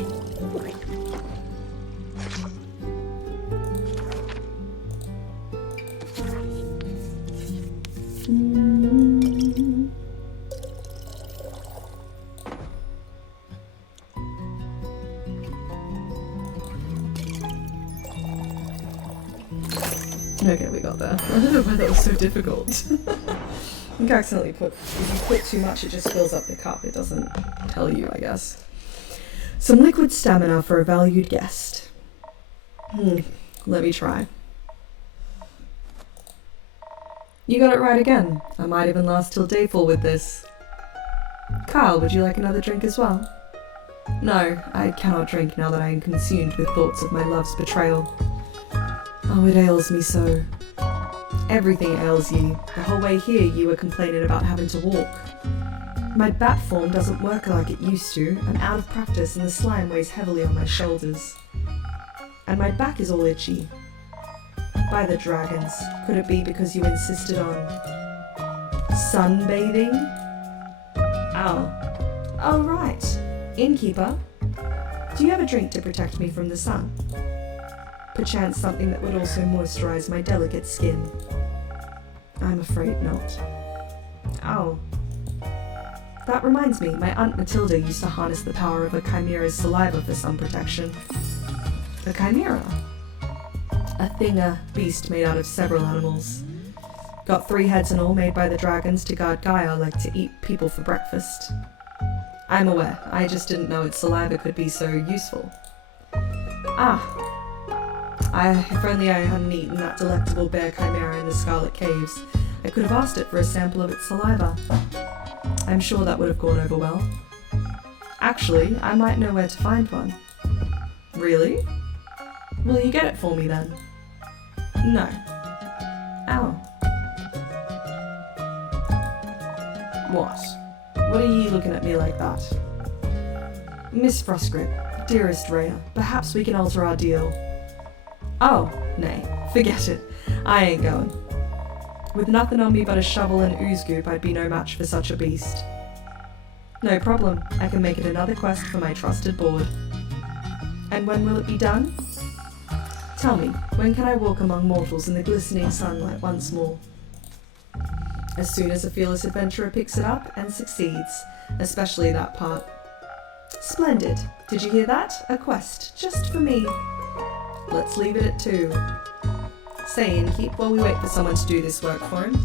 Okay, we got there. I don't know why that was so difficult. I think I accidentally put, if you put too much, it just fills up the cup. It doesn't tell you, I guess. Some liquid stamina for a valued guest. Let me try. You got it right again. I might even last till dayfall with this. Kyle, would you like another drink as well? No, I cannot drink now that I am consumed with thoughts of my love's betrayal. Oh, it ails me so. Everything ails you. The whole way here you were complaining about having to walk. My bat form doesn't work like it used to. I'm out of practice and the slime weighs heavily on my shoulders. And my back is all itchy. By the dragons, could it be because you insisted on sunbathing? Oh. Oh, right. Innkeeper, do you have a drink to protect me from the sun? Perchance something that would also moisturize my delicate skin. I'm afraid not. Oh. That reminds me, my Aunt Matilda used to harness the power of a chimera's saliva for sun protection. A chimera? A beast made out of several animals. Got 3 heads and all, made by the dragons to guard Gaia like to eat people for breakfast. I'm aware, I just didn't know its saliva could be so useful. Ah. If only I hadn't eaten that delectable bear chimera in the Scarlet Caves, I could have asked it for a sample of its saliva. I'm sure that would have gone over well. Actually, I might know where to find one. Really? Will you get it for me then? No. Ow. What? What are you looking at me like that? Miss Frostgrip, dearest Rhea, perhaps we can alter our deal. Oh, nay, forget it. I ain't going. With nothing on me but a shovel and ooze goop, I'd be no match for such a beast. No problem, I can make it another quest for my trusted board. And when will it be done? Tell me, when can I walk among mortals in the glistening sunlight once more? As soon as a fearless adventurer picks it up and succeeds, especially that part. Splendid. Did you hear that? A quest, just for me. Let's leave it at 2. Say, Innkeep, while we wait for someone to do this work for him,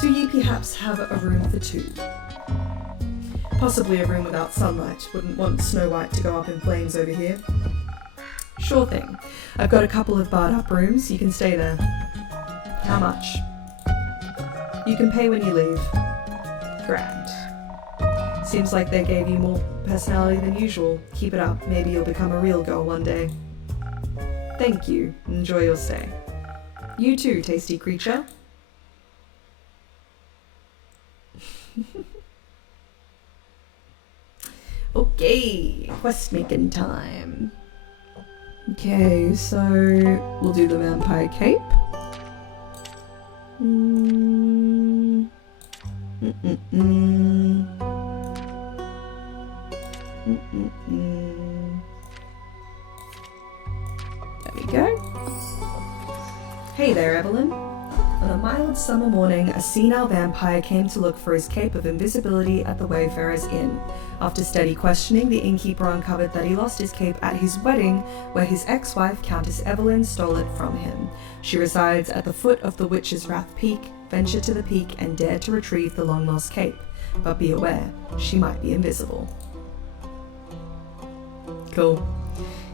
do ye perhaps have a room for 2? Possibly a room without sunlight. Wouldn't want Snow White to go up in flames over here. Sure thing. I've got a couple of barred up rooms. You can stay there. How much? You can pay when you leave. Grand. Seems like they gave you more personality than usual. Keep it up. Maybe you'll become a real girl one day. Thank you. Enjoy your stay. You too, tasty creature. Okay, quest making time. Okay, so we'll do the vampire cape. There we go. Hey there, Evelyn. On a mild summer morning, a senile vampire came to look for his cape of invisibility at the Wayfarer's Inn. After steady questioning, the innkeeper uncovered that he lost his cape at his wedding, where his ex-wife, Countess Evelyn, stole it from him. She resides at the foot of the Witch's Wrath Peak. Venture to the peak and dare to retrieve the long-lost cape. But be aware, she might be invisible. Cool.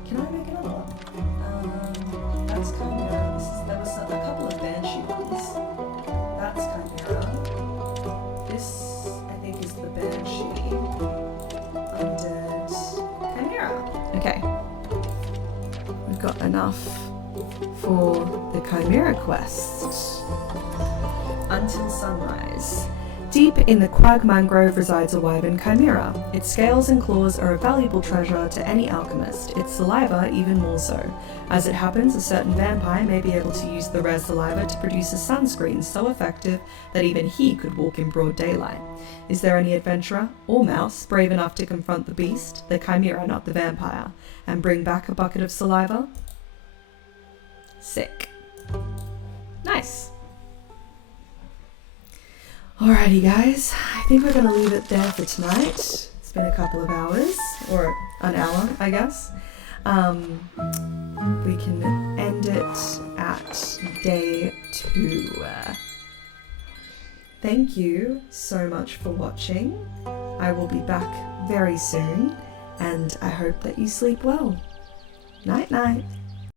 Can I make another one? That's Chimera. There was a couple of Banshee ones. That's Chimera. This, I think, is the Banshee. Undead. Chimera. Okay. We've got enough for the Chimera quest. Until sunrise. Deep in the Quag Mangrove resides a wyvern chimera. Its scales and claws are a valuable treasure to any alchemist, its saliva even more so. As it happens, a certain vampire may be able to use the rare saliva to produce a sunscreen so effective that even he could walk in broad daylight. Is there any adventurer, or mouse, brave enough to confront the beast, the chimera not the vampire, and bring back a bucket of saliva? Sick. Nice. Alrighty guys, I think we're going to leave it there for tonight. It's been a couple of hours, or an hour I guess. We can end it at day 2. Thank you so much for watching. I will be back very soon, and I hope that you sleep well. Night night.